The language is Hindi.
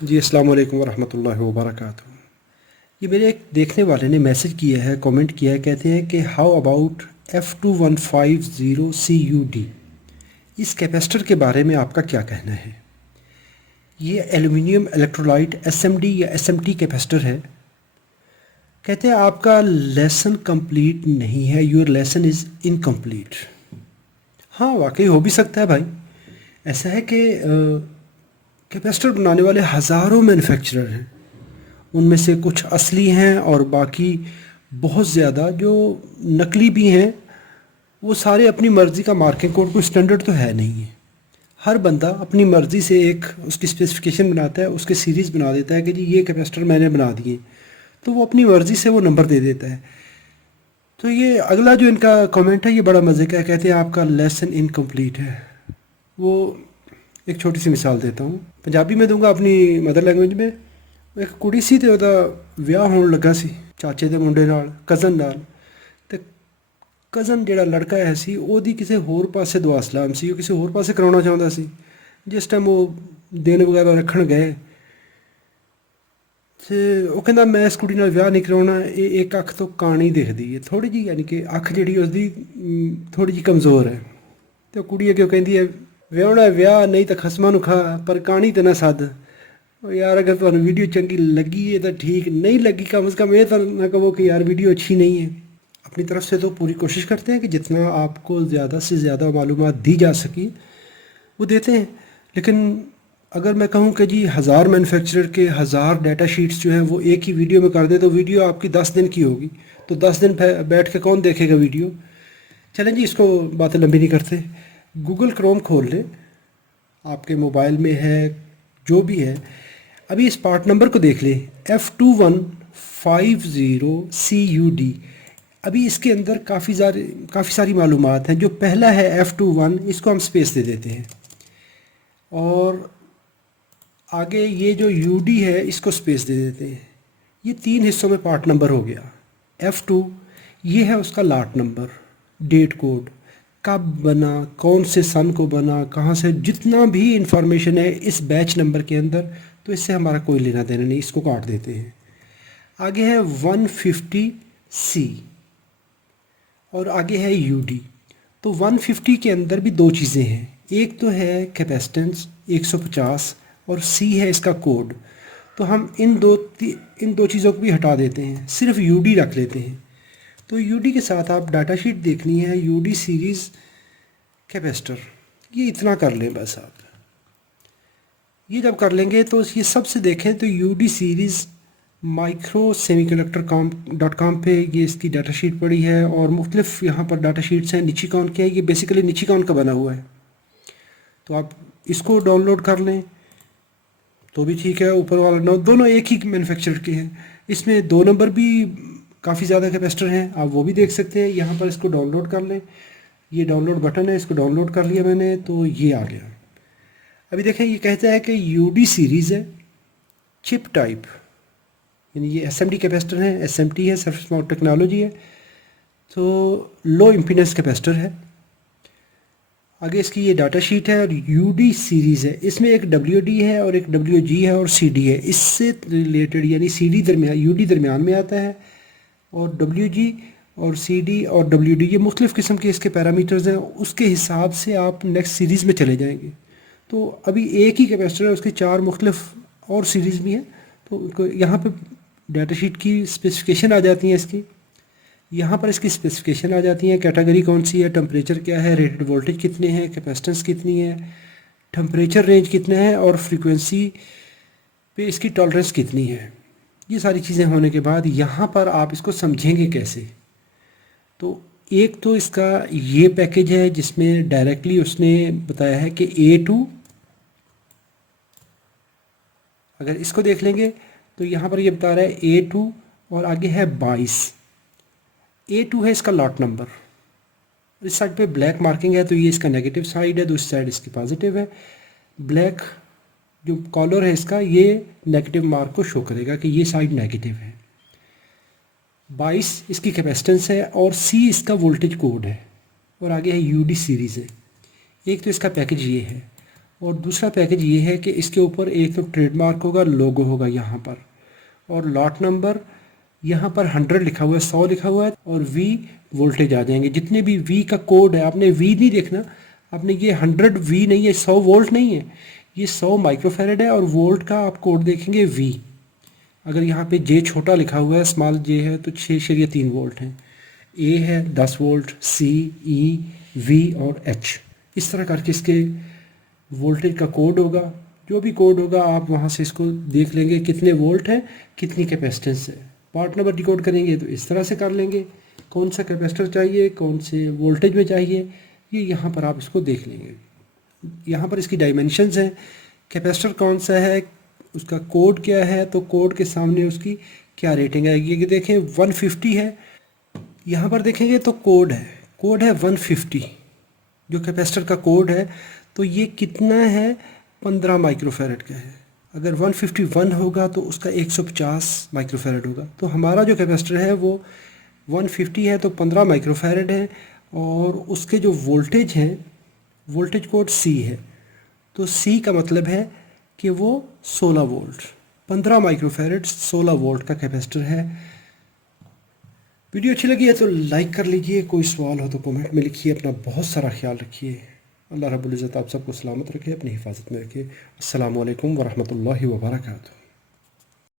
जी अस्सलाम वालेकुम वरहमतुल्लाहि वबरकातुहू। ये मेरे एक देखने वाले ने मैसेज किया है, कमेंट किया है, कहते हैं कि हाउ अबाउट F2150CUD, इस कैपेसिटर के बारे में आपका क्या कहना है। ये एल्युमिनियम इलेक्ट्रोलाइट SMD या SMT कैपेसिटर है। कहते हैं आपका लेसन कंप्लीट नहीं है, योर लेसन इज़ इनकम्प्लीट। हाँ, वाकई हो भी सकता है भाई। ऐसा है कि कैपेसिटर बनाने वाले हज़ारों मैन्युफैक्चरर हैं, उनमें से कुछ असली हैं और बाकी बहुत ज़्यादा जो नकली भी हैं। वो सारे अपनी मर्ज़ी का मार्किंग कोड, कोई स्टैंडर्ड तो है नहीं है। हर बंदा अपनी मर्ज़ी से एक उसकी स्पेसिफिकेशन बनाता है, उसके सीरीज़ बना देता है कि जी ये कैपेसिटर मैंने बना दिए, तो वो अपनी मर्ज़ी से वो नंबर दे देता है। तो ये अगला जो इनका कमेंट है ये बड़ा मज़े का है। कहते हैं आपका लेसन इनकम्प्लीट है। वो एक छोटी सी मिसाल देता हूँ, पंजाबी में दूंगा, अपनी मदर लैंग्वेज में। एक कुड़ी सी ते ਉਹਦਾ ਵਿਆਹ ਹੋਣ ਲੱਗਾ ਸੀ ਚਾਚੇ ਦੇ ਮੁੰਡੇ ਨਾਲ, ਕਜ਼ਨ ਨਾਲ। ਤੇ ਕਜ਼ਨ ਜਿਹੜਾ ਲੜਕਾ ਹੈ ਸੀ ਉਹਦੀ ਕਿਸੇ ਹੋਰ ਪਾਸੇ ਦੁਆ ਸਲਾਮ ਸੀ, ਉਹ ਕਿਸੇ ਹੋਰ ਪਾਸੇ ਕਰਾਉਣਾ ਚਾਹੁੰਦਾ ਸੀ। ਜਿਸ ਟਾਈਮ ਉਹ ਦਿਨ ਵਗੈਰਾ ਰੱਖਣ ਗਏ ਤੇ ਉਹ ਕਹਿੰਦਾ ਮੈਂ ਇਸ ਕੁੜੀ ਨਾਲ ਵਿਆਹ ਨਹੀਂ ਕਰਾਉਣਾ, ਇਹ ਇੱਕ ਅੱਖ ਤੋਂ ਕਾਣੀ ਦਿਖਦੀ ਹੈ ਥੋੜ੍ਹੀ ਜਿਹੀ, ਯਾਨੀ ਕਿ ਅੱਖ ਜਿਹੜੀ ਉਸਦੀ ਥੋੜ੍ਹੀ ਜਿਹੀ ਕਮਜ਼ੋਰ ਹੈ। ਤੇ ਉਹ ਕੁੜੀ ਅੱਗੇ ਕਹਿੰਦੀ ਹੈ ਵਿਆਹੁਣਾ ਵਿਆਹ, ਨਹੀਂ ਤਾਂ ਖਸਮਾਂ ਨੂੰ ਖਾ, ਪਰ ਕਾਣੀ ਤੇ ਨਾ ਸੱਦ। यार अगर तुहानू वीडियो चंगी लगी है तो ठीक, नहीं लगी कम से कम ये तो ना कहो कि यार वीडियो अच्छी नहीं है। अपनी तरफ से तो पूरी कोशिश करते हैं कि जितना आपको ज़्यादा से ज़्यादा मालूमात दी जा सकी वो देते हैं। लेकिन अगर मैं कहूँ कि जी 1000 मैन्युफैक्चरर के 1000 डाटा शीट्स जो हैं वो एक ही वीडियो में कर दे तो वीडियो आपकी 10 दिन की होगी, तो 10 दिन बैठ के कौन देखेगा वीडियो। चलें जी, इसको बातें लंबी नहीं करते। गूगल क्रोम खोल लें, आपके मोबाइल में है जो भी है। अभी इस पार्ट नंबर को देख लें, F2150CUD। अभी इसके अंदर काफ़ी सारी मालूमात हैं। जो पहला है F21, इसको हम स्पेस दे देते हैं, और आगे ये जो UD है इसको स्पेस दे देते हैं। ये 3 हिस्सों में पार्ट नंबर हो गया। F2 ये है उसका लाट नंबर, डेट कोड, कब बना, कौन से सन को बना, कहाँ से, जितना भी इंफॉर्मेशन है इस बैच नंबर के अंदर, तो इससे हमारा कोई लेना देना नहीं, इसको काट देते हैं। आगे है 150C और आगे है UD। तो 150 के अंदर भी दो चीज़ें हैं, एक तो है कैपेसिटेंस 150 और C है इसका कोड। तो हम इन दो चीज़ों को भी हटा देते हैं, सिर्फ UD रख लेते हैं। तो UD के साथ आप डाटा शीट देखनी है, UD सीरीज़ कैपेसिटर, ये इतना कर लें बस आप। ये जब कर लेंगे तो ये सबसे देखें तो UD सीरीज़ microsemiconductor.com पे ये इसकी डाटा शीट पड़ी है, और मुख्तलिफ यहाँ पर डाटा शीट्स हैं। निचिकॉन के हैं, ये बेसिकली निचिकॉन का बना हुआ है, तो आप इसको डाउनलोड कर लें तो भी ठीक है। ऊपर वाला दोनों एक ही मैन्युफैक्चरर के हैं। इसमें 2 नंबर भी काफ़ी ज़्यादा कैपेसिटर हैं, आप वो भी देख सकते हैं। यहाँ पर इसको डाउनलोड कर लें, ये डाउनलोड बटन है, इसको डाउनलोड कर लिया मैंने, तो ये आ गया। अभी देखें, ये कहता है कि UD सीरीज़ है, चिप टाइप, यानी ये SMD कैपेसिटर है, SMT है, सरफेस माउंट टेक्नोलॉजी है, तो लो इम्पीडेंस कैपेसिटर है। आगे इसकी ये डाटा शीट है, और UD सीरीज़ है, इसमें एक WD है और एक WG है और CD है। इससे रिलेटेड यानी CD दरमियान, UD दरमियान में आता है, और WG और CD और WD ये मुख्तलिफ़ किस्म के इसके पैरामीटर्स हैं, उसके हिसाब से आप नेक्स्ट सीरीज़ में चले जाएंगे। तो अभी एक ही कैपेसिटर है, उसकी 4 मुख्तलिफ और सीरीज़ भी हैं। तो यहाँ पे डाटा शीट की स्पेसिफिकेशन आ जाती हैं इसकी, यहाँ पर इसकी स्पेसिफिकेशन आ जाती है, कैटेगरी कौन सी है, टेम्परेचर क्या है, रेटेड वोल्टेज कितने हैं, कैपेसिटेंस कितनी है, टेम्परेचर रेंज कितना है, और फ्रीक्वेंसी पे इसकी टॉलरेंस कितनी है। ये सारी चीज़ें होने के बाद यहाँ पर आप इसको समझेंगे कैसे। तो एक तो इसका ये पैकेज है जिसमें डायरेक्टली उसने बताया है कि A2, अगर इसको देख लेंगे तो यहाँ पर ये बता रहा है A2 और आगे है 22। A2 है इसका लॉट नंबर, इस साइड पे ब्लैक मार्किंग है तो ये इसका नेगेटिव साइड है, दूसरी साइड इसकी पॉजिटिव है। ब्लैक जो कॉलर है इसका, ये नेगेटिव मार्क को शो करेगा कि ये साइड नेगेटिव है। 22 इसकी कैपेसिटेंस है, और C इसका वोल्टेज कोड है, और आगे है UD सीरीज़ है। एक तो इसका पैकेज ये है। और दूसरा पैकेज ये है कि इसके ऊपर एक तो ट्रेडमार्क होगा, लोगो होगा यहाँ पर, और लॉट नंबर यहाँ पर 100 लिखा हुआ है, 100 लिखा हुआ है, और V वोल्टेज आ जाएंगे। जितने भी V का कोड है, आपने V नहीं देखना, आपने ये 100 V नहीं है, 100 वोल्ट नहीं है, ये 100 माइक्रोफेरेड है, और वोल्ट का आप कोड देखेंगे V। अगर यहाँ पे J छोटा लिखा हुआ है, स्मॉल J है, तो 6.3 वोल्ट हैं। A है 10 वोल्ट, C, E, V और H, इस तरह करके इसके वोल्टेज का कोड होगा। जो भी कोड होगा आप वहाँ से इसको देख लेंगे कितने वोल्ट है, कितनी कैपेसिटेंस है। पार्ट नंबर डिकोड करेंगे तो इस तरह से कर लेंगे, कौन सा कैपेसिटर चाहिए, कौन से वोल्टेज में चाहिए, ये यहाँ पर आप इसको देख लेंगे। यहाँ पर इसकी डायमेंशंस हैं, कैपेसिटर कौन सा है, उसका कोड क्या है, तो कोड के सामने उसकी क्या रेटिंग आएगी। ये देखें 150 है, यहाँ पर देखेंगे तो कोड है 150, जो कैपेसिटर का कोड है। तो ये कितना है, 15 माइक्रोफेरेड का है। अगर 151 होगा तो उसका 150 माइक्रोफेरेड होगा। तो हमारा जो कैपेसिटर है वो 150 है, तो 15 माइक्रोफेरेड है, और उसके जो वोल्टेज हैं, वोल्टेज कोड C है। तो C का मतलब है कि वो 16 वोल्ट, 15 माइक्रोफेरेड 16 वोल्ट का कैपेसिटर है। वीडियो अच्छी लगी है तो लाइक कर लीजिए, कोई सवाल हो तो कमेंट में लिखिए। अपना बहुत सारा ख्याल रखिए। अल्लाह रब्बुल इज़्ज़त आप सबको सलामत रखे, अपनी हिफाजत में रखे। अस्सलामु अलैकुम वरहमतुल्लाहि वबरकातुहू।